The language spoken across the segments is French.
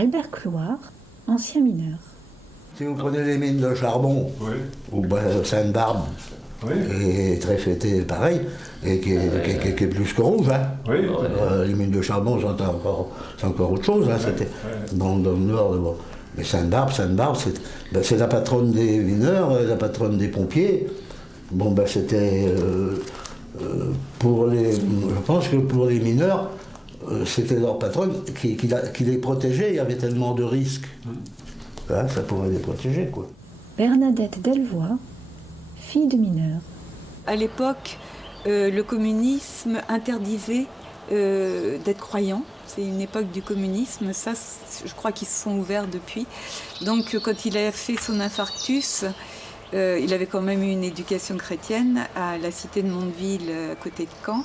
Albert Cloire, ancien mineur. Si vous prenez les mines de charbon, Oui. ou Sainte-Barbe, Oui. et très fêté pareil, et qui est plus que rouge. Hein. Oui. Les mines de charbon, c'est encore autre chose. Hein. C'était dans le nord. Bon. Mais Sainte-Barbe, c'est la patronne des mineurs, la patronne des pompiers. Bon, ben c'était je pense que pour les mineurs, c'était leur patronne qui les protégeait. Il y avait tellement de risques. Hein, ça pourrait les protéger, quoi. Bernadette Delvoye, fille de mineur. À l'époque, le communisme interdisait d'être croyant. C'est une époque du communisme. Ça, je crois qu'ils se sont ouverts depuis. Donc, quand il a fait son infarctus, il avait quand même eu une éducation chrétienne à la cité de Mondeville, à côté de Caen.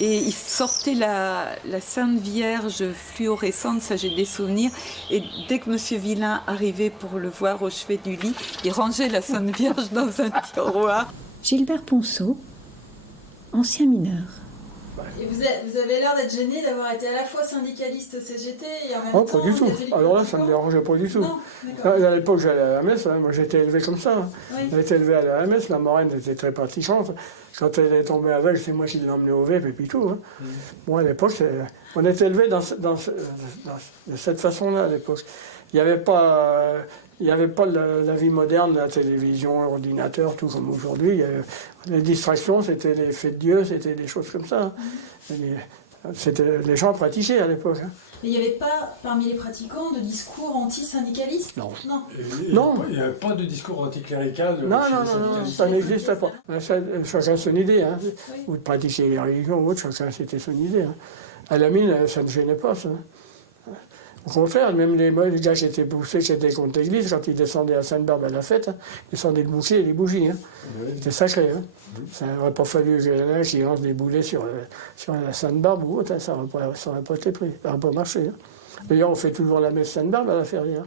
Et il sortait la Sainte Vierge fluorescente, ça j'ai des souvenirs. Et dès que M. Villain arrivait pour le voir au chevet du lit, il rangeait la Sainte Vierge dans un tiroir. Gilbert Ponceau, ancien mineur. Et vous avez l'air d'être gêné d'avoir été à la fois syndicaliste au CGT et en même temps... pas du tout. Alors là, ça ne me dérangeait pas du tout. Non, à l'époque, j'allais à la messe. Hein. Moi, j'étais élevé comme ça. Hein. Oui. J'étais élevé à la messe. Ma marraine était très pratiquante. Quand elle est tombée aveugle, c'est moi qui l'ai emmenée au VEP et puis tout. Hein. Moi, à l'époque, on était élevé de cette façon-là, à l'époque. Il n'y avait pas... la vie moderne, la télévision, l'ordinateur, tout comme aujourd'hui. Les distractions, c'était les fêtes de Dieu, c'était des choses comme ça. Les gens pratiquaient à l'époque. Hein. Mais il n'y avait pas, parmi les pratiquants, de discours anti-syndicalistes? Non. Il n'y avait pas de discours anticlérical. Non, ça n'existait pas. Chacun son idée. Hein. Oui. Ou de pratiquer les religions ou autre, chacun c'était son idée. Hein. À la mine, ça ne gênait pas, ça. Au contraire, même les gars qui étaient poussés, qui étaient contre l'église, quand ils descendaient à Sainte-Barbe à la fête, hein, ils descendaient le bouquet et les bougies. Hein. Oui. C'était sacré. Hein. Ça n'aurait pas fallu que l'un qui lance des boulets sur la Sainte-Barbe ou autre, hein, ça n'aurait pas été pris, ça n'aurait pas marché. Hein. D'ailleurs, on fait toujours la messe Sainte-Barbe à la Ferrière.